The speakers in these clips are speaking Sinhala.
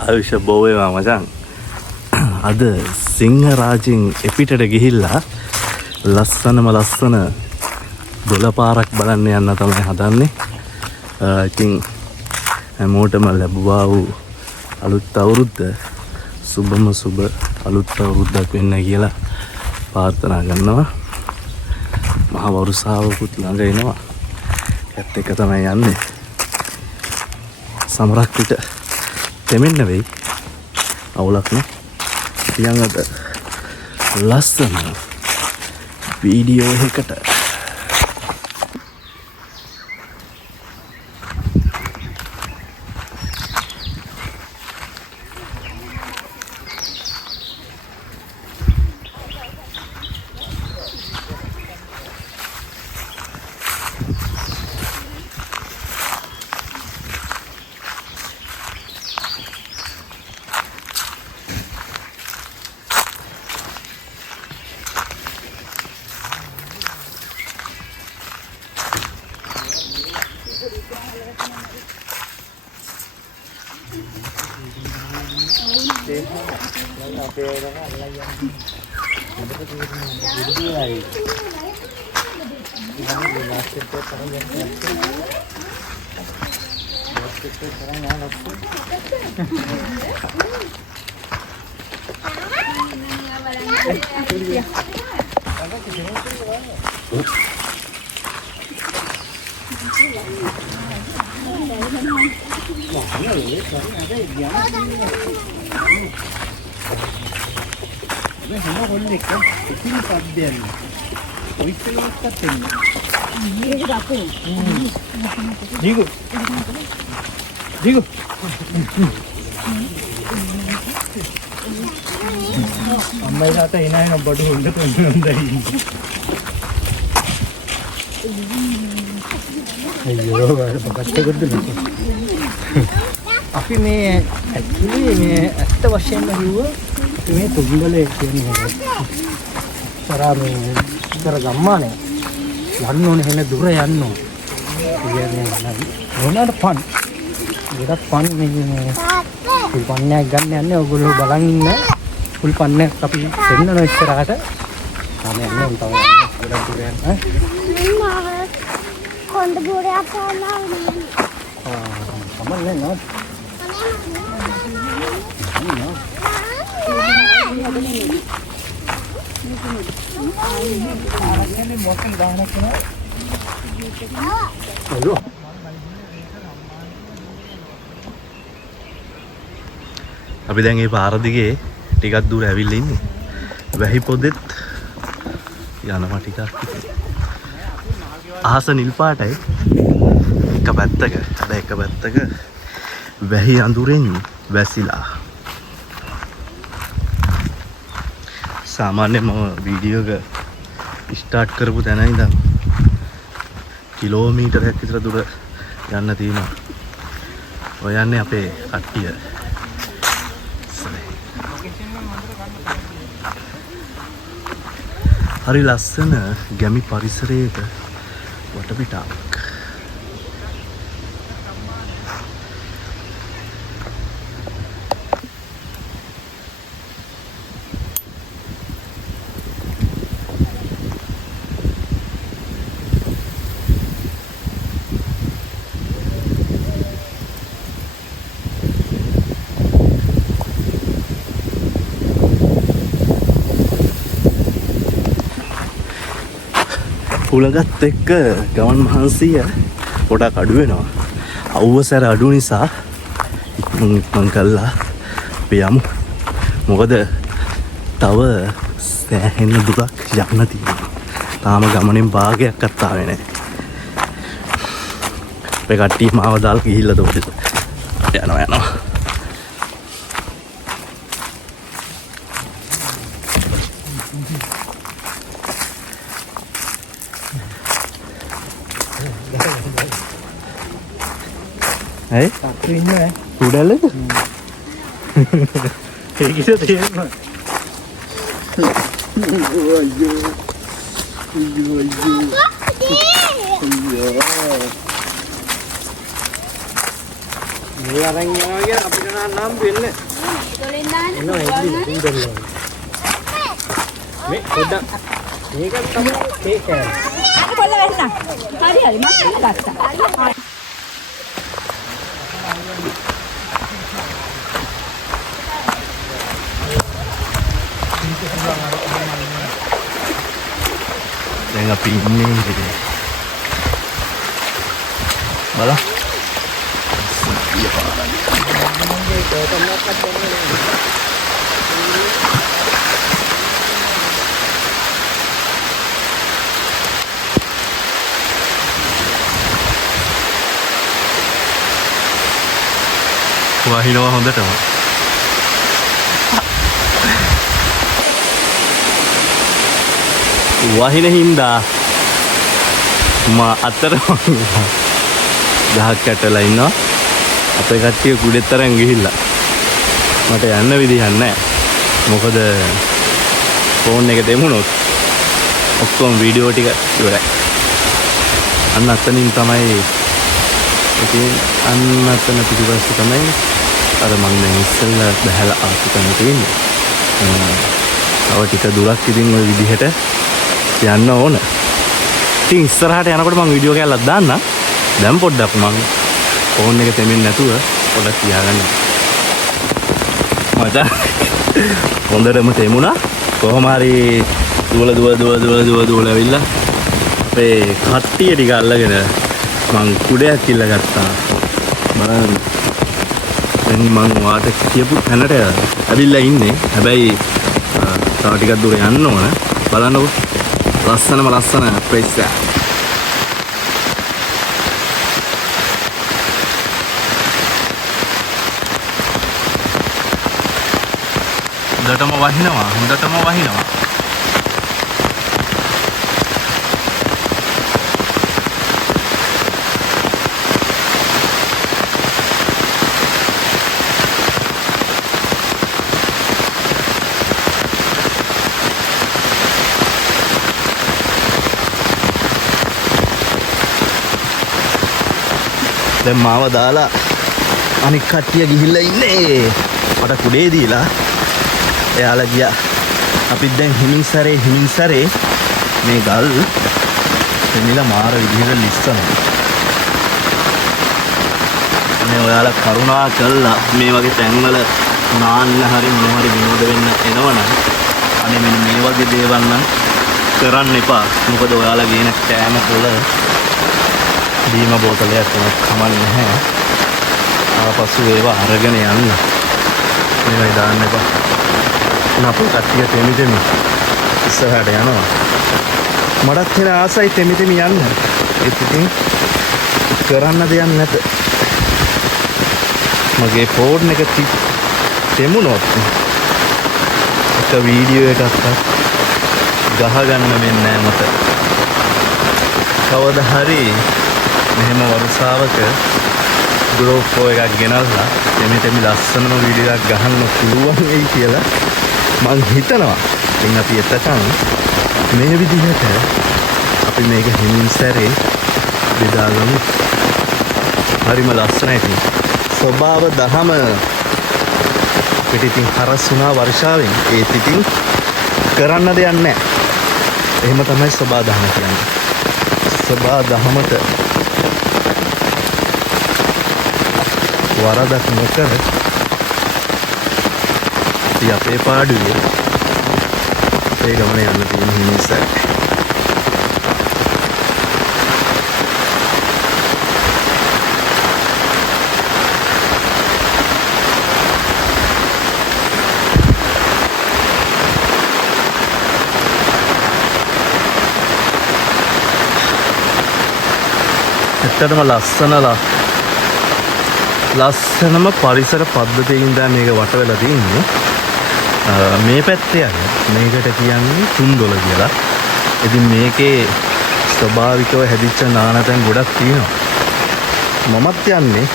ආයුෂ බෝවේවා මචං. අද සිංහරාජෙන් එපිටට ගිහිල්ලා ලස්සන 12 පාරක් බලන්න යන්න තමයි හදන්නේ. ඉතින් හැමෝටම ලැබුවා වූ අලුත් අවුරුද්ද සුබම සුබ අලුත් අවුරුද්දක් වෙන්න කියලා ප්‍රාර්ථනා කරනවා. මහ වරුසාවකුත් ළඟ එනවා. ඒත් එක තමයි යන්නේ. සමරක් පිට දෙමෙන්න වෙයි. අවුලක් නෑ. ඊළඟට ලස්සන වීඩියෝ එකකට අම්මයි තාත්තා එනයි බඩු හොඳ හොඳයි. අයියෝ බකට්ටකද අපි මේ ඇක්චුලි මේ ඇත්ත වශයෙන්ම කිව්ව මේ තුගුලේ කියන්නේ තරම කර ගම්මානේ යන්න ඕනේ හෙන දුර යන්න ඕනේ කියන්නේ මොනවාට පන් ගොඩක් පන් මේ පුල් පන්නයක් ගන්න යන්නේ ඔයගොල්ලෝ බලන් ඉන්න පුල් පන්නයක් අපි දෙන්නන ඉස්සරහට තමයි යන්නේ උන් තමයි ගොඩක් දුර යන්න කොන්ද බෝරේ අපලා සමන්නේ නෝ අපි දැන් මේ පාර දිගේ ටිකක් දුර ඇවිල්ලා ඉන්නේ. වැහි පොදෙත් යනවා ටිකක්. අහස නිල් පාටයි. එක පැත්තක වැහි අඳුරෙන් වැසිලා. සාමාන්‍යයෙන් මම වීඩියෝ එක ස්ටාර්ට් කරපු තැන ඉඳන් කිලෝමීටරයක් විතර දුර යන්න තියෙනවා. ඔය යන්නේ අපේ කට්ටිය. හරි ලස්සන ගැමි පරිසරයක වටපිටාවක්. උලගත් එක්ක ගමන් මහන්සිය පොඩක් අඩු වෙනවා. අවුවසර අඩු නිසා ඉක්මන් කළා අපි යමු. මොකද තව සෑහෙන දුරක් යන්න තියෙනවා. තාම ගමනින් භාගයක්වත් ආවේ නැහැ. අපේ කට්ටිය මාව දාලා ගිහිල්ලා තෝරෙද. යනවා. Hey? Aku ini udah lu? Kayak gitu terima. මේ අරන් යනවා කියන අපිට නම් වෙන්නේ. ඒගොල්ලෙන් දාන්න එනවා ඉතින් මේ පොඩ්ඩක් මේක තමයි ඒක. අර කොල්ල වෙන්න. හරි හරි මම ගත්තා. දැන් අපි ඉන්නේ ඉතින් බලන්න වහිනවා හොඳටම වහින හින්දා මා අතර ගහක් කැටලා ඉන්නවා අපේ කට්ටිය කුඩෙත් තරම් ගිහිල්ලා මට යන්න විදිහක් නැහැ මොකද ෆෝන් එක දෙමුණොත් ඔක්කොම වීඩියෝ ටික ඉවරයි අන්න අතනින් තමයි ඉතින් අන්න අතන පිටිපස්සේ තමයි අර මම දැන් ඉස්සෙල්ලා බහැලා ආපු තැන තියෙන්නේ තව ටික දුරක් ඉතින් ওই විදිහට යන්න ඕන ඉතින් ඉස්සරහට යනකොට මම වීඩියෝ කැල්ලක් දාන්නම් දැන් පොඩ්ඩක් මම ෆෝන් එක තෙමින් නැතුව පොඩ්ඩක් තියාගන්න මචං හොඳටම තෙමුණා කොහොම හරි දුවල ඇවිල්ලා අපේ කට්ටිය ටික අල්ලගෙන මං කුඩයක් ඉල්ල ගත්තා බලන්න දැන් මං වාට කියපු තැනට ඇවිල්ලා ඉන්නේ හැබැයි තව ටිකක් දුර යන්න ඕන බලන්නකො ලස්සන ප්ලේස් එක හොඳටම වහිනවා දැන් මාව දාලා අනික් කට්ටිය ගිහිල්ලා ඉන්නේ මට කුඩේ දීලා එයාලා ගියා අපි දැන් හිමින් සැරේ මේ ගල් එමිලා මාර විදිහට ලිස්සනවා මේ ඔයාලා කරුණා කළා මේ වගේ තැන්වල නාන්න හරි මොන හරි විනෝද වෙන්න එනවනම් අනේ මෙන්න මේ වගේ දේවල් නම් කරන්න එපා මොකද ඔයාලා ගේන කෑම පොළ බීම බෝතලයක් උනත් කමන්නේ නැහැ. ආපසු ඒවා අරගෙන යන්න. මේවයි දාන්න එපා. නපු කට්ටිය තෙමි ඉස්සරහට යනවා. මටත් වෙන ආසයි තෙමි යන්න. ඒත් ඉතින් කරන්න දෙයක් නැත. මගේ ෆෝන් එක තෙමුණොත් එක වීඩියෝ එකක් ගහ ගන්න වෙන්නේ නැහැ මට. කවදා හරි මෙහෙම වරුසාවක ග්‍රෝෆෝ එකක් ගෙනල්ලා තෙමි ලස්සනම වීඩියෝ එකක් ගහන්න පුළුවන් වෙයි කියලා මං හිතනවා. ඉතින් අපි එතකන් මේ විදිහට අපි මේක හිමින් සැරේ බෙදාගමු. හරිම ලස්සනයි ඉතින්. ස්වභාව දහම අපිට ඉතින් හරස් වුණා වර්ෂාවෙන්. ඒත් ඉතින් කරන්න දෙයක් නැහැ. එහෙම තමයි ස්වභාව දහම කියන්නේ. ස්වභාව දහමට වරදක් නොකර අපි අපේ පාඩුවේ අපේ ගමන යන්න තියෙන නිසා ඇත්තටම ලස්සනම පරිසර පද්ධතියකින් දැන් මේක වට වෙලා තියෙන්නේ. මේ පැත්තේ මේකට කියන්නේ තුන්දොල කියලා. ඉතින් මේකේ ස්වභාවිකව හැදිච්ච නානතෙන් ගොඩක් තියෙනවා. මමත් යන්නේ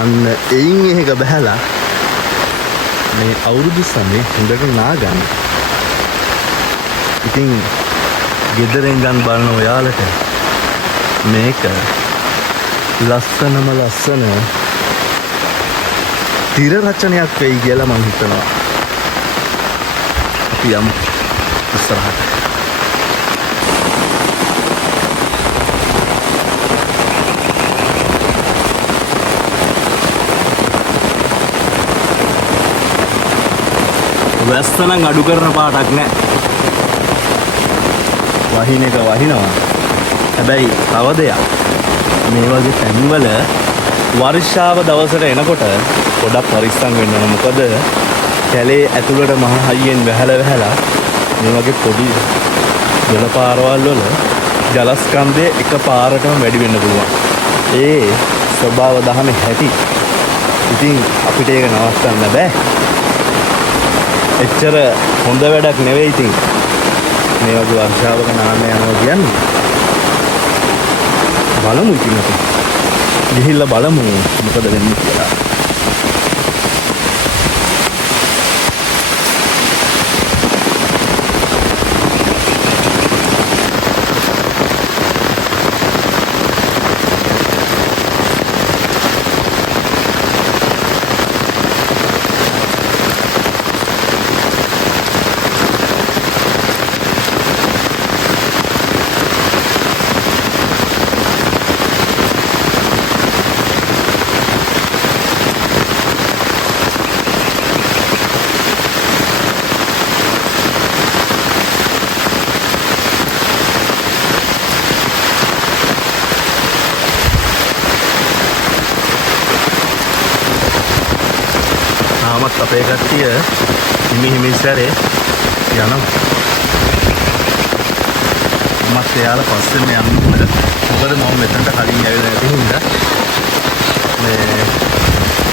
අන්න එයින් එහෙක බහැලා මේ අවුරුදු සමේ හොඳට නාගන්න. ඉතින් ගෙදරෙන් ගන්න බලන ඔයාලට මේක ලස්සන තිර රචනයක් වෙයි කියලා මම හිතනවා. අපි යමු ඉස්සරහට. වැස්ස නම් අඩු කරන පාටක් නෑ. වහින එක වහිනවා. හැබැයි තව දෙයක්. මේ වගේ තැන්වල වර්ෂාව දවසට එනකොට පොඩක් පරිස්සම් වෙන්න ඕන. මොකද කැලේ ඇතුළට මහ හයියෙන් වැහැලා මේ වගේ පොඩි ජල පාරවල් වල ජලස්කන්ධය එක පාරටම වැඩි වෙන්න පුළුවන්. ඒ ස්වභාව දහමේ හැටි. ඉතින් අපිට ඒක නවත්තන්න බෑ. එච්චර හොඳ වැඩක් නෙවෙයි ඉතින් මේ වගේ වර්ෂාවක නාන්න යනවා කියන්නේ. බලමු ඉතින් අපි ගිහිල්ලා බලමු මොකද වෙන්නේ කියලා. තාමත් අපේ කට්ටිය හිමි සැරේ යනවා. මත් එයාලා පස්සෙන් යන්න. මොකද මම මෙතනට කලින් ඇවිල්ලා නැති හින්දා මේ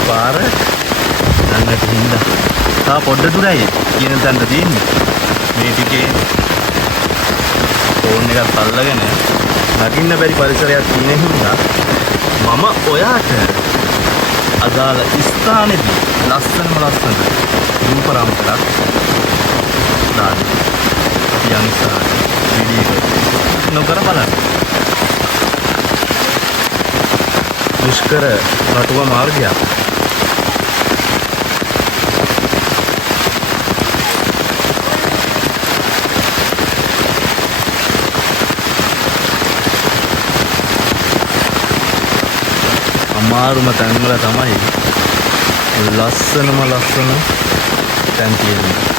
පාර යන්නට හින්දා තා පොඩ්ඩ දුරයි කියන තැනට තියෙන්නේ. මේ ටිකේ ෆෝන් එකත් අල්ලගෙන නගින්න බැරි පරිසරයක් තියෙන හින්දා මම ඔයාට අදාළ ස්ථානෙදී ලස්සන රූප රාමකයක් දාන්න. යන් වීඩියෝ නොකර බලන්න. දුෂ්කර රටුව මාර්ගයක්. අමාරුම තැන්වල තමයි ලස්සනම තැන් තියෙන්නේ.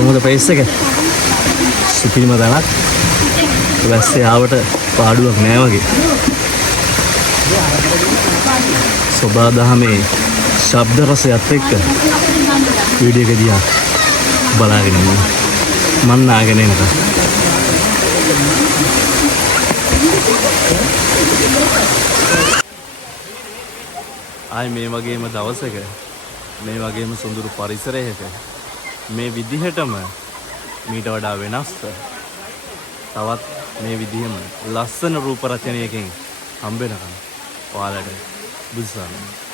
කොහොමද ප්‍රයිස් එක? සුපිරිම තැනක්. වැස්සේ ආවට පාඩුවක් නෑ වගේ. සෝබා දහමේ ශබ්ද රසයත් එක්ක වීඩියෝ එක දිහා බලාගෙන ඉන්න. මන් නාගෙන එනකම්. ආයි මේ වගේම දවසක මේ වගේම සුන්දර පරිසරයක මේ විදිහටම මීට වඩා වෙනස් තවත් මේ විදිහම ලස්සන රූප රචනයකින් හම්බ වෙනකම් ඔයාලට බුදුසරණයි.